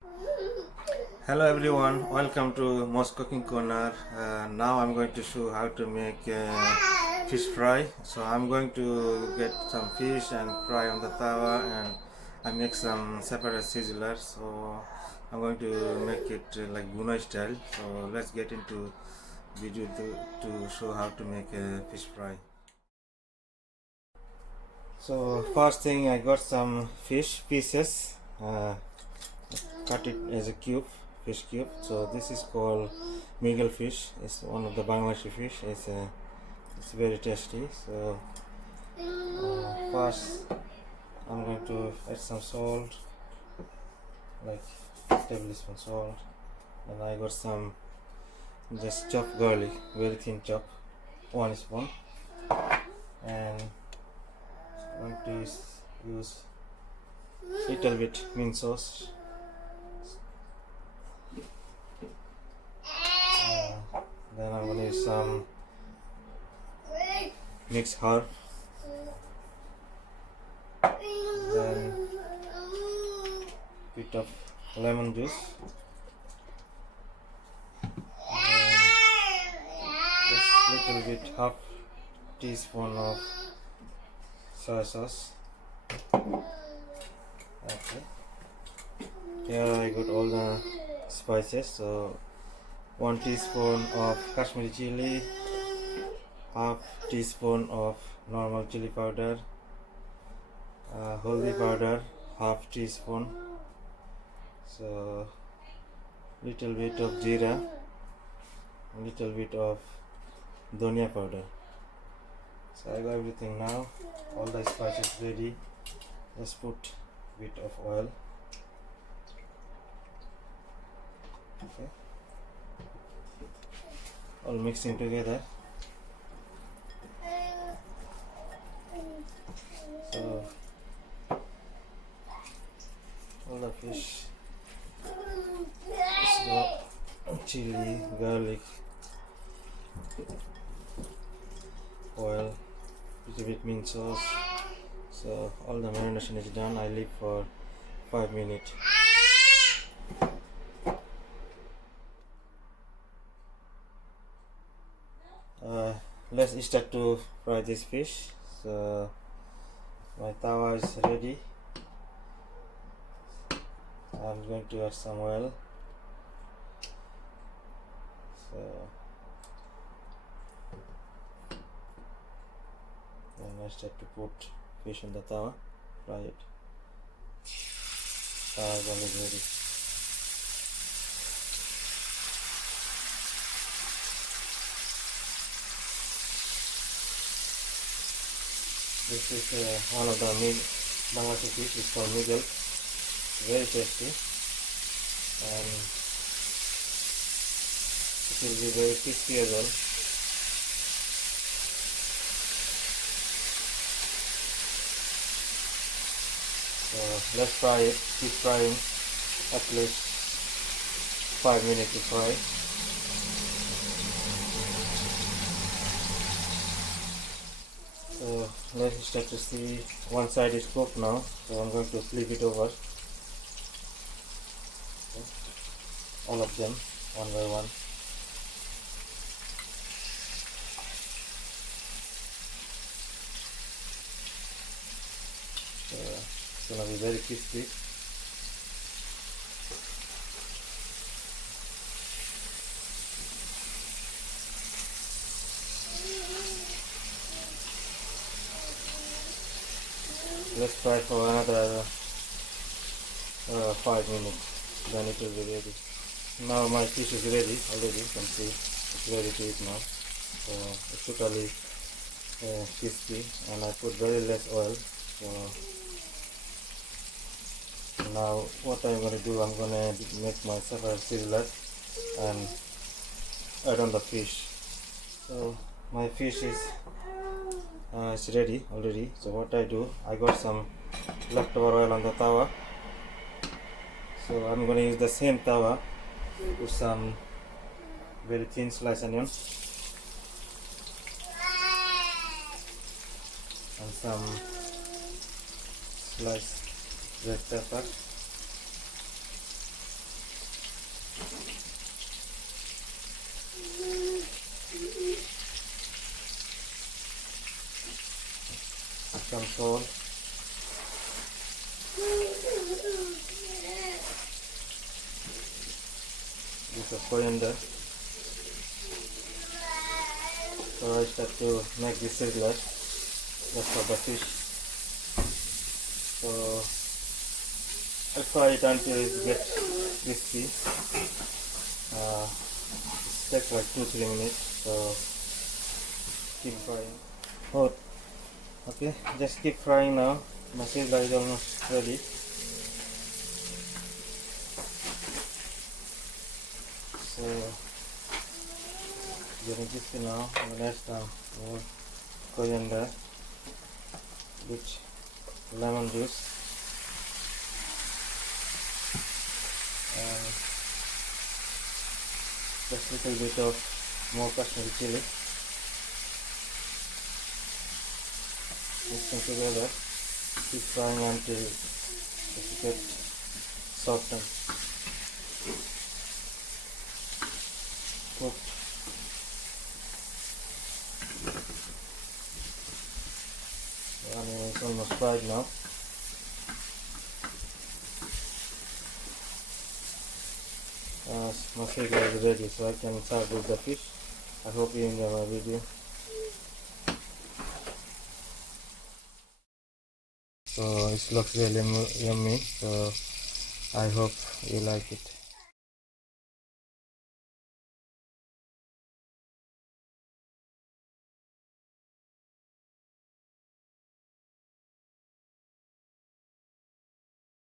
Hello everyone, welcome to Most Cooking Corner. Now I'm going to show how to make fish fry. So I'm going to get some fish and fry on the tawa, and I make some separate sizzlers. So I'm going to make it like Bunai style. So let's get into video to show how to make a fish fry. So first thing, I got some fish pieces. Cut it as a cube, fish cube. So this is called Miguel fish. It's one of the Bangladeshi fish. It's very tasty. So first I'm going to add some salt, like tablespoon salt. And I got some just chopped garlic, very thin chop, 1 spoon. And I'm going to use little bit mint sauce. Then I'm going to use some mixed herb. Then bit of lemon juice. And just little bit, half teaspoon of soy sauce. Okay. Here I got all the spices. So 1 teaspoon of Kashmiri chili, half teaspoon of normal chili powder, haldi powder, half teaspoon. So little bit of jeera, little bit of dhania powder. So I got everything now. All the spices ready. Just put bit of oil. Okay. All mixing together. So all the fish, let's go chili, garlic, oil, little bit mint sauce. So all the marination is done. I leave for 5 minutes. Let's start to fry this fish. So my tawa is ready. I'm going to add some oil. So then I start to put fish on the tawa, fry it. Tawa is already ready. This is one of the Bangladeshi fish. It's called Miguel. Very tasty, and it will be very crispy as well. So let's fry it. Keep frying at least 5 minutes to fry. So let's start to see, one side is cooked now, so I'm going to flip it over. Okay. All of them, one by one. So it's gonna be very crispy. Let's fry for another 5 minutes, then it will be ready. Now my fish is ready already, you can see it's ready to eat now. So it's totally crispy, and I put very less oil. So now what I'm going to do, I'm going to make my separate sizzler and add on the fish. So my fish is it's ready already. So what I do, I got some leftover oil on the tawa. So I'm going to use the same tawa with some very thin sliced onion and some sliced red pepper some salt, bit of coriander. So I start to make this sizzler just for the fish. So I'll fry it until it gets crispy. It takes like 2-3 minutes. So keep frying. Hot. Okay, just keep frying now. My sizzler is almost ready. So getting crispy now. I'm gonna add some more coriander, with lemon juice, and just a little bit of more Kashmiri chili. Mixing together, keep frying until it gets softened, cooked. The onion is almost fried now. My sizzler is ready, so I can serve with the fish. I hope you enjoy my video. So it looks really yummy, so I hope you like it.